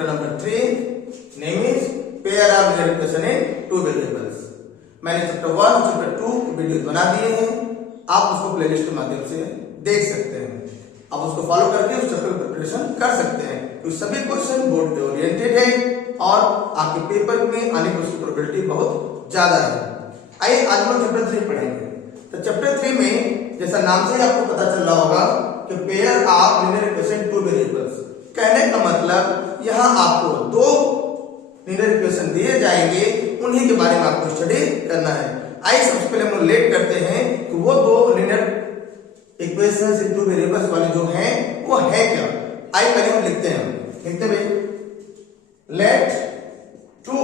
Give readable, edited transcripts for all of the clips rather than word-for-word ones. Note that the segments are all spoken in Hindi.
Chapter number 3, name is pair of linear equation in two variables. मैंने चैप्टर 1 और चैप्टर 2 की वीडियो बना दिए हैं, आप उसको प्लेलिस्ट के माध्यम से देख सकते हैं। आप उसको फॉलो करके उस चैप्टर की प्रिपरेशन कर सकते हैं, तो सभी क्वेश्चन बोर्ड पे ओरिएंटेड है और आपके पेपर में आने की उसकी प्रोबेबिलिटी बहुत ज्यादा है। आइए आज हम चैप्टर 3 पढ़ेंगे। तो चैप्टर 3 में जैसा नाम से ही आपको पता चल रहा होगा कि pair of linear equation two variables, कहने का मतलब यहाँ आपको दो लीनियर इक्वेशन दिए जाएंगे, उन्हीं के बारे में आपको स्टडी करना है। आइए सबसे पहले हम लेट करते हैं कि वो दो लीनियर इक्वेशंस इन टू वेरिएबल्स वाले जो हैं वो है क्या। आइए पहले हम लिखते हुए let two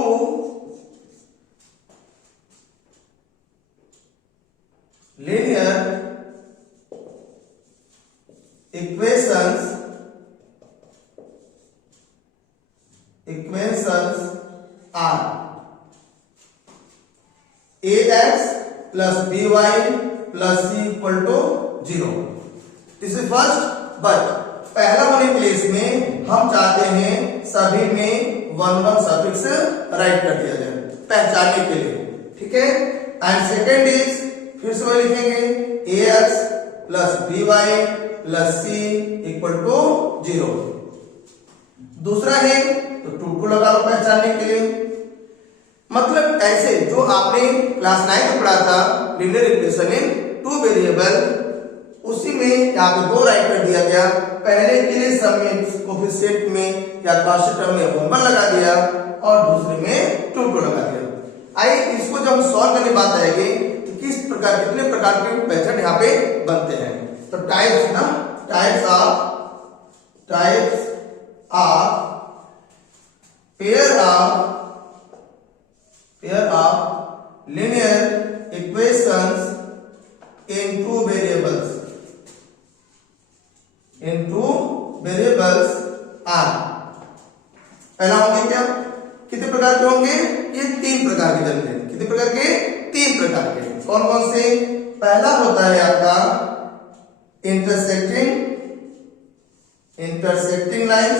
linear equations are ax plus by plus c equal to 0। This is first, but पहला वाले प्लेस में हम चाहते हैं सभी में 1 सफिक्स राइट कर दिया जाए पहचानने के लिए, ठीक है। एंड सेकेंड इज फिर से वही लिखेंगे ax plus by plus c equal to 0। दूसरा है तो 2 लगा लो पहचानने के लिए। मतलब ऐसे जो आपने क्लास 9 में पढ़ा था linear equation in two variable, उसी में यहाँ पे 2 राइट कर दिया गया। पहले के लिए सब में कोफिशिएंट में या कॉन्स्टेंट टर्म में 1 लगा दिया और दूसरे में 2 लगा दिया। आइए इसको जब हम सॉल्व करने बात आएगी तो कितने प्रकार के मेथड यहाँ पे बनते हैं। तो टाइप्स ना, types of pair of linear equations in two variables are, पहला होंगे क्या, कितने प्रकार के होंगे, ये 3 प्रकार के बनते हैं। कितने प्रकार के, 3 प्रकार के। कौन कौन से, पहला होता है आपका इंटरसेक्टिंग लाइंस।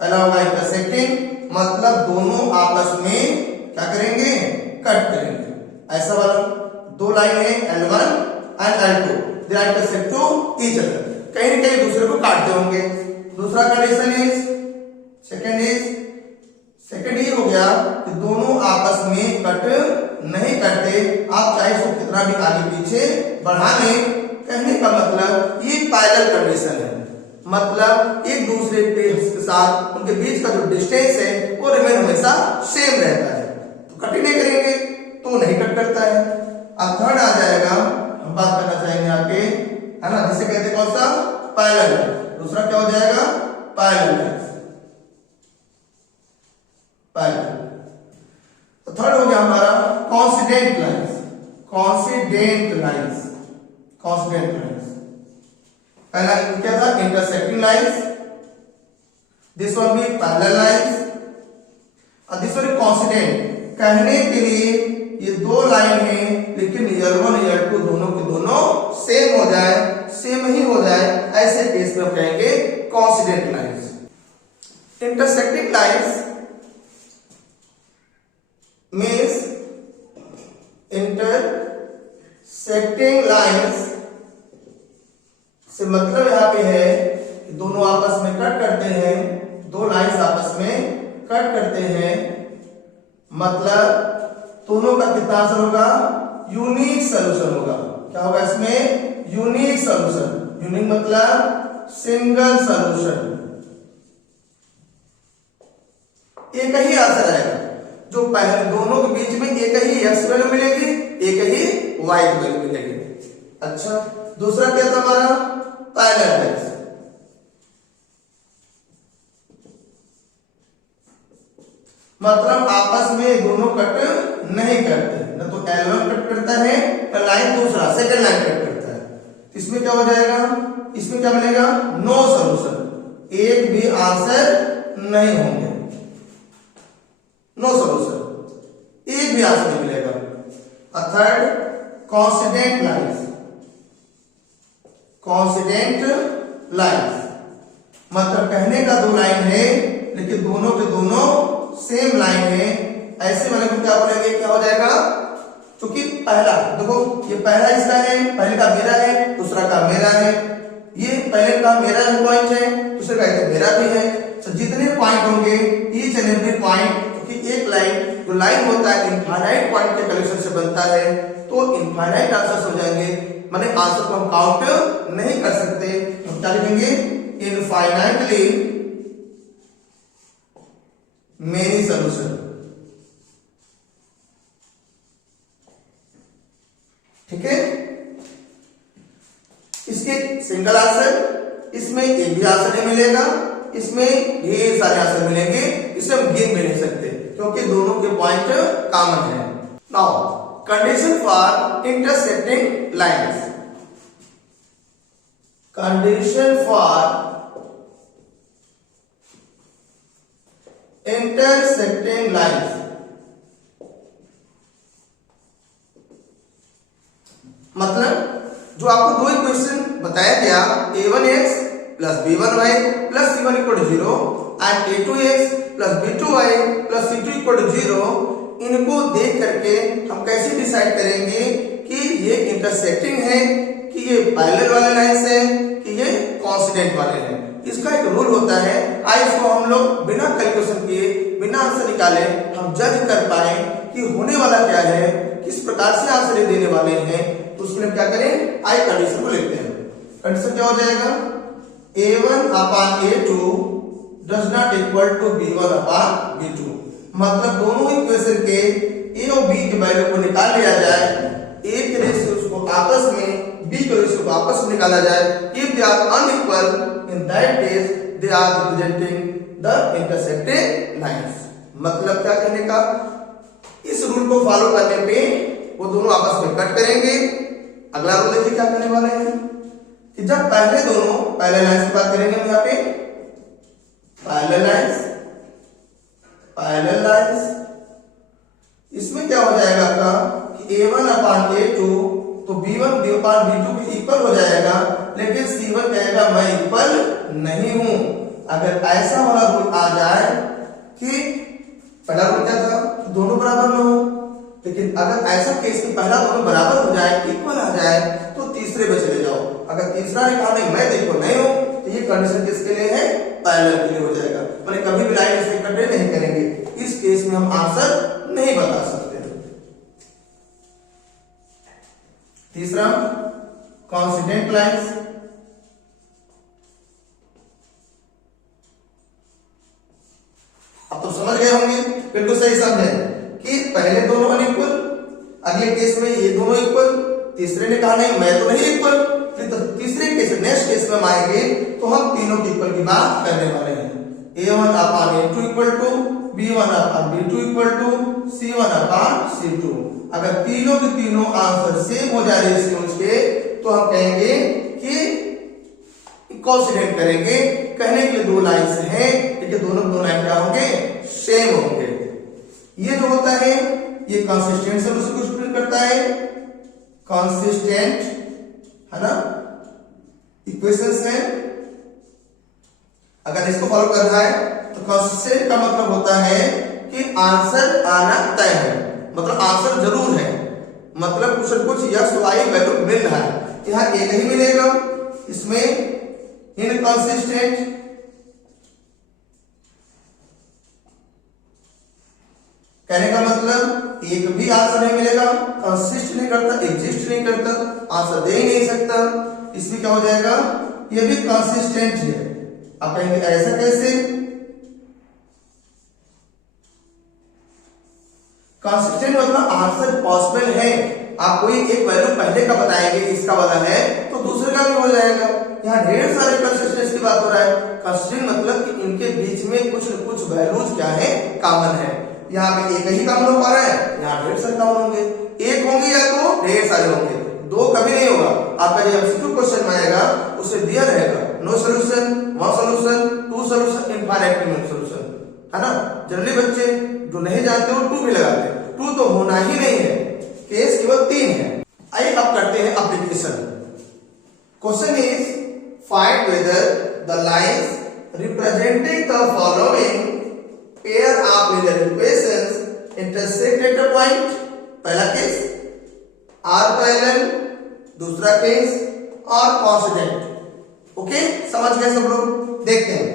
पहला होगा इंटरसेक्टिंग, मतलब दोनों आपस में क्या करेंगे, कट करेंगे। ऐसा वाला 2 लाइन है L1 and L2, they are intersect to each other, कहीं न कहीं दूसरे को काटते होंगे। दूसरा कंडीशन इज सेकंड ये हो गया कि दोनों आपस में कट नहीं करते, आप चाहे इसको कितना भी आगे पीछे बढ़ा लें। कहने का मतलब ये पैरेलल कंडीशन है, मतलब एक दूसरे के साथ उनके बीच का जो डिस्टेंस है वो रिमेन हमेशा सेम रहता है, तो कट ही नहीं करेंगे, तो नहीं कट करता है। अब थर्ड आ जाएगा, हम बात करना चाहेंगे आपके, है ना, जिसे कहते हैं कौन सा, पैरेलल। दूसरा क्या हो जाएगा, पैरेलल। तो थर्ड हो गया हमारा कॉन्सिडेंट लाइंस। पहला क्या था, intersecting lines, this one be parallel lines और दिस वन कॉन्सिडेंट। कहने के लिए ये 2 लाइन है लेकिन L1 L2 दोनों के दोनों सेम हो जाए, सेम ही हो जाए, ऐसे केस में हम कहेंगे coincident lines. Intersecting lines means से मतलब यहाँ पे है कि दोनों आपस में कट करते हैं, 2 लाइंस आपस में कट करते हैं, मतलब दोनों का कितना आंसर होगा, यूनिक सोल्यूशन होगा। क्या होगा इसमें, यूनिक सोल्यूशन। यूनिक मतलब सिंगल सोल्यूशन, एक ही आंसर आएगा। जो पहले दोनों के बीच में एक ही x वैल्यू मिलेगी, एक ही y वैल्यू मिलेगी। अच्छा, दूसरा क्या था हमारा, पैरेलल लाइंस। मतलब आपस में दोनों कट नहीं करते, न तो L1 कट करता है न लाइन दूसरा सेकंड लाइन कट करता है। इसमें क्या हो जाएगा, इसमें क्या मिलेगा, नो सॉल्यूशन, एक भी आंसर नहीं होंगे, नो सॉल्यूशन, एक भी आंसर नहीं मिलेगा। थर्ड कॉन्सिडेंट लाइंस, मतलब कहने का 2 लाइन है क्या बोलेंगे, क्या हो जाएगा, क्योंकि पहला देखो ये पहला इसका है, पहले का मेरा है, दूसरा का मेरा है, ये पहले का मेरा पॉइंट है, दूसरे का मेरा भी है। तो जितने पॉइंट होंगे ईच एंड एवरी पॉइंट, क्योंकि एक लाइन जो लाइन होता है इनफाइनाइट पॉइंट के कलेक्शन से बनता है, तो इनफाइनाइट आंसर्स हो जाएंगे, माने आंसर को हम काउंट नहीं कर सकते। हम क्या लिखेंगे, इनफाइनाइटली मेनी सॉल्यूशन। ठीक है, इसके सिंगल आंसर, इसमें एक भी आंसर नहीं मिलेगा, इसमें ढेर सारे आंसर मिलेंगे, इसे हम गिन भी नहीं सकते क्योंकि दोनों के पॉइंट कॉमन है। Now condition for intersecting lines, condition for intersecting lines, मतलब जो आपको दो इक्वेशन बताया गया a1x plus b1y plus c1 equal to 0 and a2x plus b2y plus c2 equal to 0, इनको देख करके हम कैसे डिसाइड करेंगे कि ये इंटरसेक्टिंग है, कि ये पैरेलल वाले लाइंस है, कि ये कोइंसिडेंट वाले हैं। इसका एक रूल होता है, आइए इसको हम लोग बिना कैलकुलेशन किए, बिना आंसर निकाले हम जज कर पाए कि होने वाला क्या है, किस प्रकार से आंसर देने वाले हैं। तो उसके लिए क्या करें, आई कंडीशन को लिखते हैं। कंडीशन क्या हो जाएगा, a1 upon a2 does not equal to b1 upon b2, मतलब दोनों इक्वेशन के a और b के वैल्यू को निकाल लिया जाए, a के रेशियो को आपस में, b के रेशियो को आपस में निकाला जाए। If they are unequal, in that case they are representing the intersecting lines. मतलब क्या कहने का, इस रूल को फॉलो करने पे वो दोनों आपस में कट करेंगे। अगला रूल देखिए क्या करने वाले हैं कि जब पहले दोनों पैरेलल लाइंस की बात करेंगे, हम यहाँ पे पैरेलल लाइंस, इसमें क्या हो जाएगा आपका कि a1 अपॉन a2, तो b1 अपॉन b2 भी इक्वल हो जाएगा, लेकिन c1 कहेगा मैं इक्वल नहीं हूं। अगर ऐसा वाला रूल आ जाए कि पहला रूल क्या था, दोनों बराबर न हो, लेकिन अगर ऐसा केस कि पहला दोनों बराबर हो जाए, इक्वल आ जाए, तो तीसरे पे चले जाओ। अगर तीसरा ने कहा नहीं मैं देखो नहीं हूं, तो ये कंडीशन किसके लिए है, पैरेलल के लिए हो जाएगा, मैंने कभी भी लाइन ऐसे कटे नहीं करेंगे। इस केस में हम आंसर नहीं बता सकते। तीसरा कोइंसिडेंट लाइंस, अब तो समझ गए होंगे, बिल्कुल सही समझे कि पहले दोनों अनइक्वल, अगले केस में ये दोनों इक्वल, तीसरे ने कहा नहीं मैं तो नहीं इक्वल, तो तीसरे केस नेक्स्ट केस में हम आएंगे तो हम तीनों की इक्वल की बात करने वाले हैं। a1 upon a2 equal to b1 upon b2 equal to c1 upon c2। अगर तीनों के तीनों आंसर सेम हो जाए रेशियोज के, तो हम कहेंगे कि कोइंसिडेंट करेंगे। कहने के लिए दो लाइंस हैं, लेकिन दोनों लाइन क्या होंगे, सेम होंगे। ये जो होता है ये कंसिस्टेंट सॉल्यूशन को एक्सप्लेन करता है, कंसिस्टेंट है ना इक्वेशंस है। अगर इसको फॉलो करना है तो कंसिस्टेंट का मतलब होता है कि आंसर आना तय है, मतलब आंसर जरूर है, मतलब कुछ न कुछ यस वाई वैल्यू मिल रहा है। यहाँ एक ही मिलेगा, इसमें इनकंसिस्टेंट, कहने का मतलब एक भी आंसर नहीं मिलेगा, कंसिस्ट नहीं करता, एग्जिस्ट नहीं करता, आंसर दे ही नहीं सकता। इसमें क्या हो जाएगा, ये भी कंसिस्टेंट है। आप कहेंगे ऐसा कैसे, कंसिस्टेंट मतलब आंसर पॉसिबल है। आप कोई एक वैल्यू पहले का बताएंगे इसका वाला है, तो दूसरे का भी हो जाएगा। यहाँ ढेर सारे कंसिस्टेंस की बात हो रहा है। कंसिस्टेंट मतलब कि इनके बीच में कुछ न कुछ वैल्यूज क्या है, कॉमन है। यहाँ पे एक ही कॉमन हो पा रहा है, यहाँ ढेर सारे कॉमन होंगे, एक होंगे या तो ढेर सारे होंगे, दो कभी नहीं होगा। आपका जब एमसीक्यू क्वेश्चन में आएगा उससे दिया रहेगा no solution, one solution, two solution, infinite solution, है ना। जनरली बच्चे जो नहीं जानते वो टू भी लगाते हैं, टू तो होना ही नहीं है, केस केवल 3 है। आइए अब करते हैं application. Question is find whether the lines representing the following pair of linear equations intersect at a point, पहला केस, आर पैरेलल, दूसरा केस, आर कांस्टेंट। ओके, समझ गए सब लोग? देखते हैं।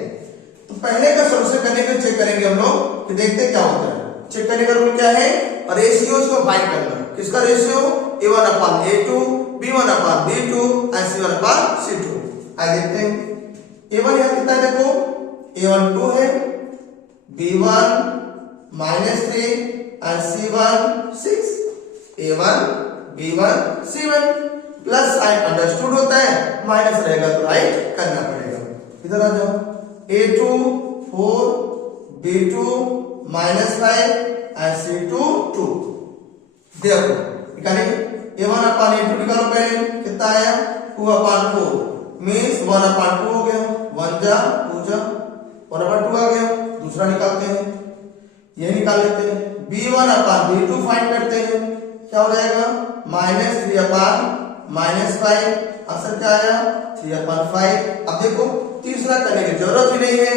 तो पहले का सॉल्यूशन करने के चेक करेंगे हम लोग कि देखते क्या होता है। चेक करने का रूल क्या है? रेशियोज को फाइंड करना। किसका ratio? a1 upon a2, b1 upon b2 and c1 upon c2। आइए देखते हैं। a1 यहां कितना है? देखो a1 2 है, b1 -3 and c1 6। a1 b1 c1 plus sign understood होता है, माइनस रहेगा तो राइट करना पड़ेगा। इधर आ जाओ, a2 4, b2 -5 and c2 2। देखो निकालिए, a1 upon a2 निकालो पहले, कितना आया? 2 upon 4 मीन्स 1 upon 2 हो गया, 1 जा 2 जा, 1 upon 2 आ गया। दूसरा निकालते हैं, ये निकाल लेते हैं। b1 upon b2 फाइंड करते हैं, क्या हो जाएगा? -3 upon -5। आंसर क्या आया? 3 upon 5। अब देखो तीसरा करने की जरूरत ही नहीं है,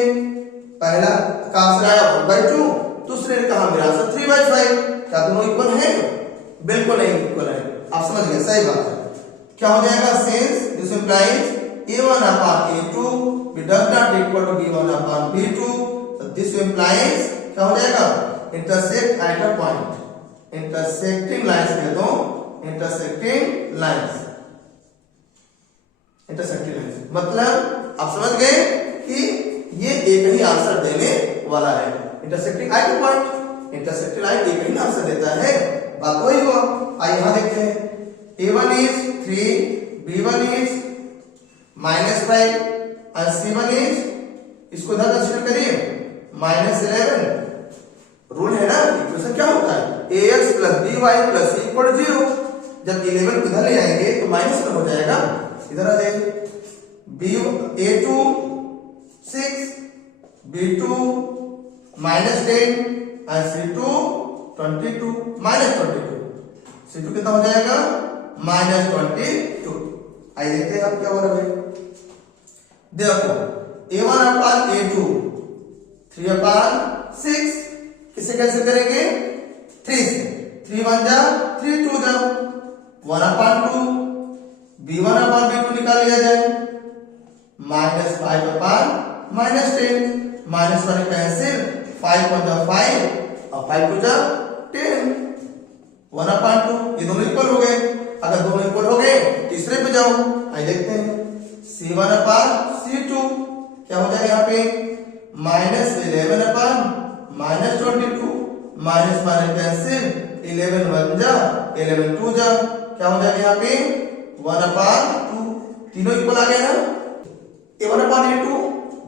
पहला का आंसर आया 1/2, दूसरे ने कहा मेरा आंसर 3/5। क्या दोनों इक्वल है? बिल्कुल नहीं इक्वल है। आप समझ गए, सही बात है। क्या हो जाएगा? Since this implies a1 upon a2 does not equal to b1 upon b2, so this implies क्या हो जाएगा? intersect at a point, intersecting lines कह दो, intersecting lines, intersecting lines मतलब आप समझ गए कि ये एक ही आंसर देने वाला है। Intersecting at a point, intersecting line एक ही आंसर देता है, बात वही हुआ। आइए यहां देखते हैं, a1 is 3, b1 is -5 और c1 is, इसको इधर कंसीडर करिए, -11। रूल है ना, इक्वेशन क्या होता है? ax + by + c = 0। जब 11 को इधर ले आएंगे तो माइनस में हो जाएगा। इधर आ जाइए, a2 6, b2 -10 और c2 22 -22। c2 कितना हो जाएगा? -22। आइए देखते हैं अब क्या हो रहा है। देखो a1 upon a2 3 upon 6, किसे कैसे करेंगे? 3 से, 3 1 जा 3 2 जा, 1 upon 2, b1 upon b2 निकाल लिया जाए, -5 upon -10, -1 कैंसिल, 5 1 जा 5 और 5 2 जा 10, 1 upon 2। ये दोनों इक्वल हो गए। अगर दोनों इक्वल हो गए तीसरे पे जाओ, आइए देखते हैं, c1 upon c2 क्या हो जाएगा? यहाँ पे -11 upon -22, माइनस कैंसिल, 11 1 जा 11 2 जा, क्या हो जाएगा यहाँ पे? 1 upon 2। तीनों इक्वल आ गए ना, a1 upon a2,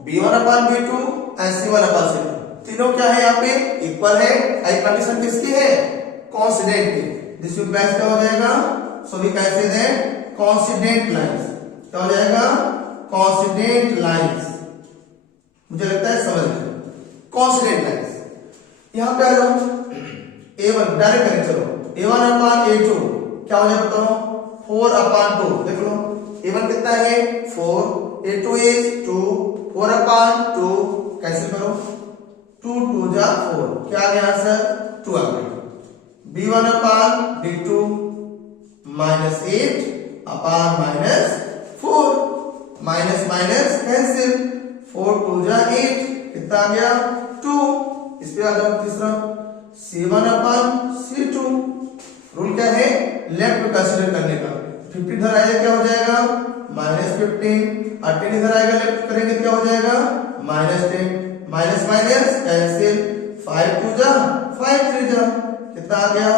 b1 upon b2 और c1 upon c2 तीनों क्या है? यहाँ पे इक्वल है। आई कंडीशन किसकी है? कांस्टेंट की। दिस इंप्लाइज क्या हो जाएगा? So we can say that constant lines. क्या हो जाएगा? Constant lines. मुझे लगता है समझ गए, कांस्टेंट लाइंस। यहां पे आ जाओ, a1 डायरेक्ट करें, चलो a1 upon a2 क्या हो जाएगा बताओ? 4 upon 2। देख लो a1 कितना है? 4, a2 is 2, 4 upon 2 कैसे करो? 2 2 जा 4, क्या आ गया आंसर? 2 आ गया। b1 upon b2 -8 upon -4, minus minus cancel, 4 2 जा 8, कितना आ गया? 2। इस पे आ जाओ तीसरा, c1 upon c2। रूल क्या है? लेफ्ट कंसीडर करने का। 50 इधर आएगा क्या हो जाएगा? -15, और 10 इधर आएगा लेफ्ट करेंगे क्या हो जाएगा? -10, माइनस माइनस कैंसिल, 5 2 जा 5 3 जा, कितना आ गया?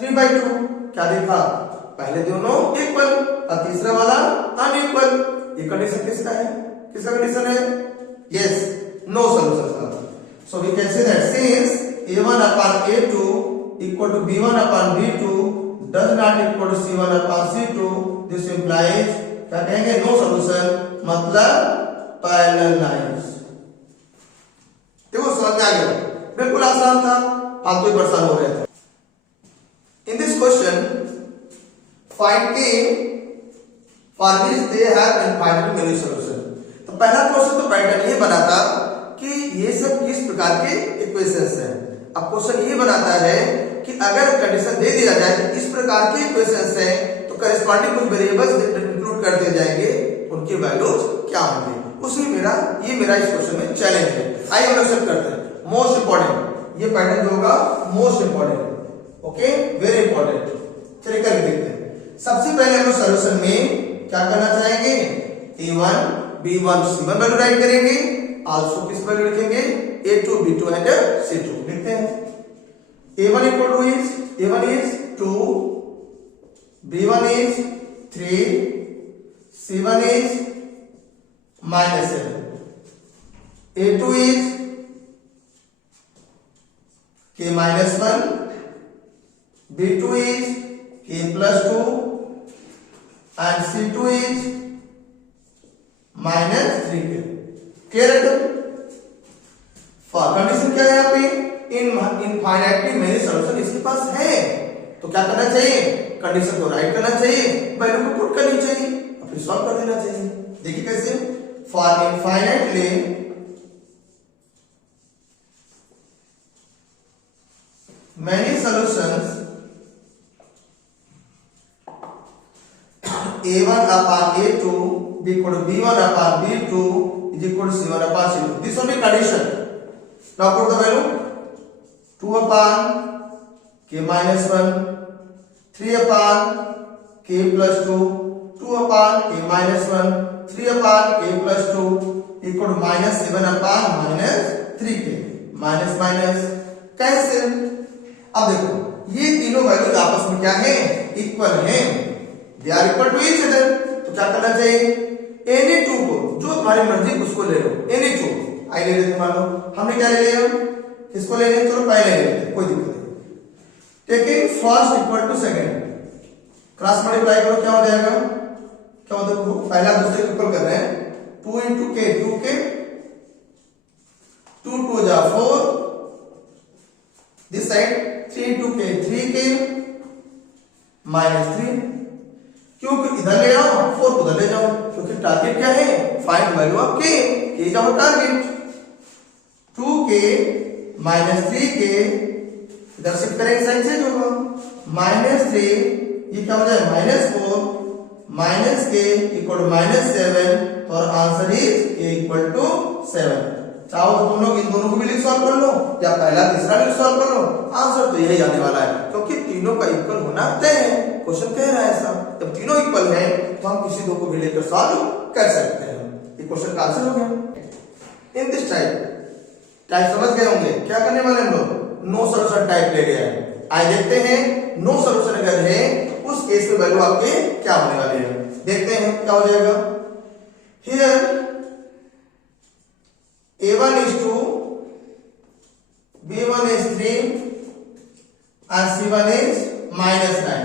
3/2। क्या देखा? पहले दोनों इक्वल और तीसरा वाला अनइक्वल। ये कंडीशन किसका है? किसका कंडीशन है? Yes, no solution. So we can say that since a1 upon a2 equal to b1 upon b2 does not equal to c1 upon c2, this implies क्या कहेंगे? नो सॉल्यूशन, मतलब पैरेलल लाइंस। देखो समझ में आ गया, बिल्कुल आसान था, आप कोई परेशान हो रहे थे। In this question, find k for which they have infinitely many solution। तो पहला क्वेश्चन तो पैटर्न ये बना था कि ये सब किस प्रकार के इक्वेशंस हैं। अब क्वेश्चन ये बनाता है कि अगर कंडीशन दे दिया जाए कि इस प्रकार के इक्वेशंस हैं तो करेस्पॉन्डिंग कुछ वेरिएबल्स इंक्लूड कर दिए जाएंगे, उनके वैल्यूज क्या होंगे। उसमें मेरा इस क्वेश्चन में चैलेंज है। आइए हम लोग करते हैं। मोस्ट इंपॉर्टेंट ये पैटर्न जो होगा most important, okay, very important. चलिए करके देखते हैं। सबसे पहले हम लोग सॉल्यूशन में क्या करना चाहेंगे, a1 b1 c1 value right करेंगे, आल्सो किस वैल्यू लिखेंगे, a2 b2 एंड c2 लिखते हैं। a1 is 2, b1 is 3, c1 is -7, a2 is k-1, b2 is k+2 and c2 is -3k। Clear है? फॉर कंडीशन क्या है यहाँ पे, इनफाइनाइटली मेनी सॉल्यूशन इसके पास है, तो क्या करना चाहिए, कंडीशन को राइट करना चाहिए, वैल्यू को पुट करनी चाहिए और फिर सॉल्व कर देना चाहिए। देखिए कैसे, for infinitely many solutions a1 upon a2 be equal to b1 upon b2 is equal to c1 upon c2. This will be condition. Now put the value 2 upon k-1, 3 upon k+2, 2 upon k-1, 3 upon k+2 equal to -7 upon -3k, minus minus कैसे। अब देखो ये तीनों वैल्यूज आपस में क्या है, इक्वल है, they are equal to each other. तो क्या करना चाहिए, एनी टू को जो तुम्हारी मर्जी उसको ले लो, एनी टू। आई ले लेते, मान लो हमने क्या ले लिया, किसको ले लें, चलो पहले ले लेते, कोई दिक्कत नहीं। Taking first equal to second, cross multiply करो, क्या हो जाएगा, क्या होता है, पहला दूसरे को इक्वल कर रहे हैं, 2 into k 2k, 2 2 जा 4, this side 3 into k 3k -3, क्योंकि इधर ले आओ 4 को उधर ले जाओ, क्योंकि टारगेट क्या है, find value of k, k is our target. 2k -3k इधर शिफ्ट करेंगे, साइन चेंज होगा, -3 ये क्या हो जाए, -4 -k इक्वल टू -7, और answer is k equal to 7। चाहो तो तुम लोग इन दोनों को भी लिख सॉल्व कर लो या पहला तीसरा लिख सॉल्व कर लो, आंसर तो यही आने वाला है, क्योंकि तीनों का इक्वल होना तय है। क्वेश्चन कह रहा है ऐसा, जब तीनों इक्वल है तो हम किसी दो को भी लेकर सॉल्व कर सकते हैं। ये क्वेश्चन का आंसर हो गया। इन दिस टाइप समझ गए होंगे, क्या करने वाले हम लोग, नो सॉल्यूशन टाइप ले गए हैं। आइए देखते हैं नो सॉल्यूशन अगर है उस केस में वैल्यू आपके क्या होने वाली है, देखते हैं क्या हो जाएगा। Here a1 is 2, b1 is 3 and c1 is -9।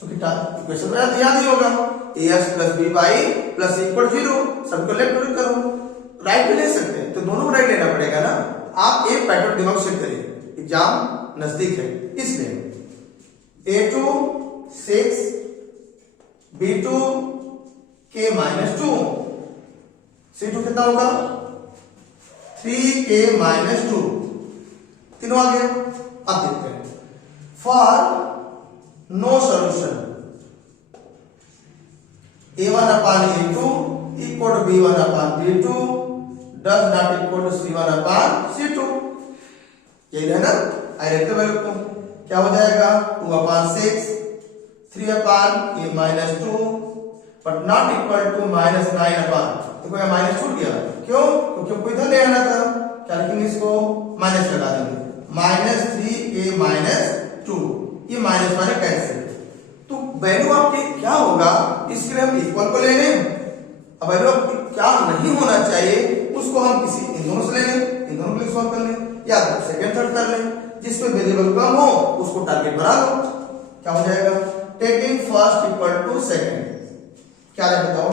तो इक्वेशन में ध्यान ही होगा, ax plus by plus equal 0, सबको लेफ्ट करो, राइट भी ले सकते हैं, तो दोनों को राइट लेना पड़ेगा ना। आप एक पैटर्न दिमाग सेट करिए, एग्जाम नजदीक है इसलिए। a2 6, b2 k -2, c2 कितना होगा, 3k -2, तीनों आ गए। अब देखते हैं, for no solution a1 upon a2 equal to b1 upon b2 does not equal to c1 upon c2, यही है ना। आई रहते वैल्यू को क्या हो जाएगा, 2 upon 6, 3 upon k -2 but not equal to -9 upon, देखो यहाँ माइनस छूट गया, क्यों, क्योंकि हमको इधर ले आना था, क्या लिखेंगे इसको, माइनस लगा देंगे, -3k -2, ये माइनस माने कैंसिल। तो वैल्यू आपके क्या होगा, इसके लिए हम इक्वल को ले लें, अब वैल्यू क्या नहीं होना चाहिए उसको हम किसी इन दोनों से ले लें, इन दोनों को सॉल्व कर लें, या सेकंड थर्ड कर लें, जिसमें वेरिएबल कम हो उसको टारगेट बना लो। क्या हो जाएगा, taking first equal to second, क्या है बताओ,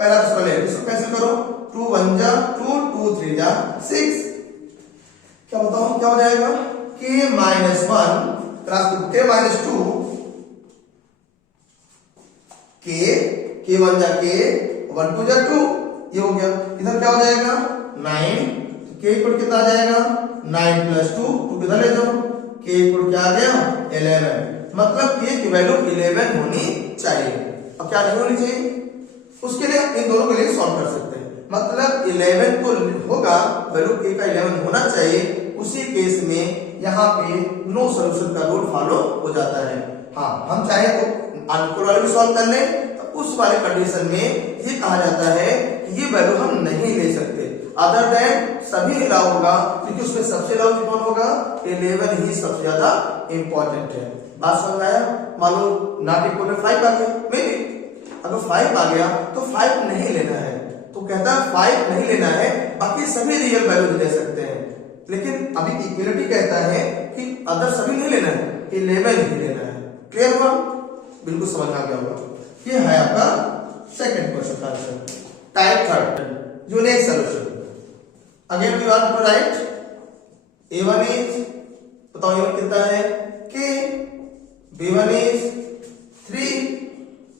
पहला दूसरा ले, इसको कैंसिल करो, 2 1 जा 2, 2 3 जा 6, क्या बताओ क्या हो जाएगा, k -1 क्रॉस k -2, k 1 जा k 1 2 जा 2, ये हो गया। इधर क्या हो जाएगा 9, तो k इक्वल कितना आ जाएगा 9 प्लस 2, 2 किधर ले जाओ, k इक्वल क्या आ गया 11, मतलब k की वैल्यू 11 होनी चाहिए। अब क्या नहीं होनी चाहिए, उसके लिए इन दोनों के लिए सॉल्व कर सकते हैं। मतलब 11 तो होगा, वैल्यू k का 11 होना चाहिए। उसी केस में यहाँ पे नो सॉल्यूशन का रूल फॉलो हो जाता है। हाँ, हम चाहे तो अनइक्वल वाले भी सॉल्व कर लें, तो उस वाले कंडीशन में ये कहा जाता है कि ये वैल्यू हम नहीं ले सकते, अदर देन सभी अलाउ होगा, क्योंकि उसमें सबसे अलाउ कौन होगा, 11 ही सबसे ज्यादा इंपॉर्टेंट है। बात समझ आया? मान लो नॉट इक्वल में 5 आ गया, मे बी अगर 5 आ गया तो 5 नहीं लेना है, तो कहता है 5 नहीं लेना है, बाकी सभी रियल वैल्यू ले सकते हैं। लेकिन अभी इक्वलिटी कहता है कि अदर सभी नहीं लेना है, 11 ही लेना है। क्लियर हुआ? बिल्कुल समझ आ गया होगा। ये है आपका सेकंड क्वेश्चन का answer. Type third, unique solution. Again we want to write a1 is, बताओ a1 कितना है, k, b1 is 3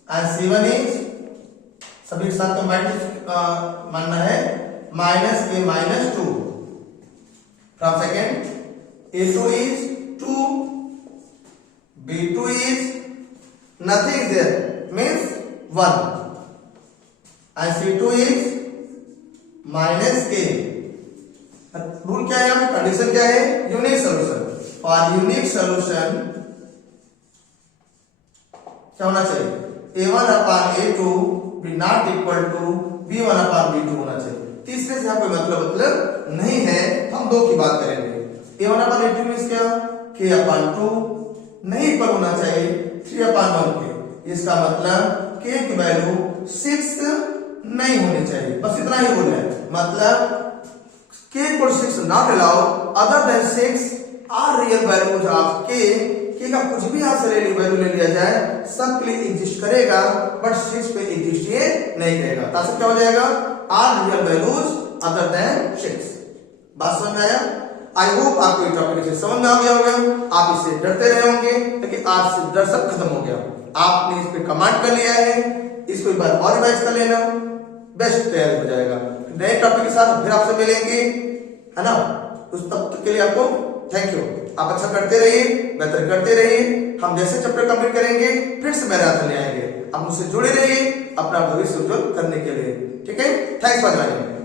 and c1 is, सभी साथ कंबाइंड मानना है, -k -2 from second. a2 is 2, b2 is nothing is there means 1 and c2 is -k। Rule क्या है, कंडीशन क्या है, unique solution. For unique solution क्या होना चाहिए, a1 upon a2 be not equal to b1 upon b2 होना चाहिए। तीसरे से यहाँ कोई मतलब नहीं है, हम दो की बात करेंगे। a1 अपॉन a2 मींस क्या, k अपॉन 2 नहीं इक्वल होना चाहिए 3 अपॉन 1 के। इसका मतलब k की वैल्यू 6 नहीं होनी चाहिए, बस इतना ही बोलना है। मतलब k equal 6 not allow other than 6 are real values of k। k का कुछ भी यहां से वैल्यू ले लिया जाए, सब के लिए एग्जिस्ट करेगा, बट 6 पे एग्जिस्ट ये नहीं करेगा। ताकि क्या हो जाएगा, are real values other than 6। बात समझ में आया? आई होप आपको ये टॉपिक से समझ में आ गया होगा। आप इससे डरते रहे होंगे, लेकिन आज से डर सब खत्म हो गया। आपने इस पे कमांड कर लिया है, इसको एक बार और रिवाइज कर लेना, बेस्ट तैयार हो जाएगा। नए टॉपिक के साथ फिर आपसे मिलेंगे, है ना? उस तब तक के लिए आपको थैंक यू। आप अच्छा करते रहिए, बेहतर करते रहिए। हम जैसे चैप्टर कंप्लीट करेंगे फिर से मेरे हाथ ले आएंगे। आप मुझसे जुड़े रहिए अपना भविष्य उज्जवल करने के लिए। ठीक है, थैंक्स फॉर ज्वाइनिंग।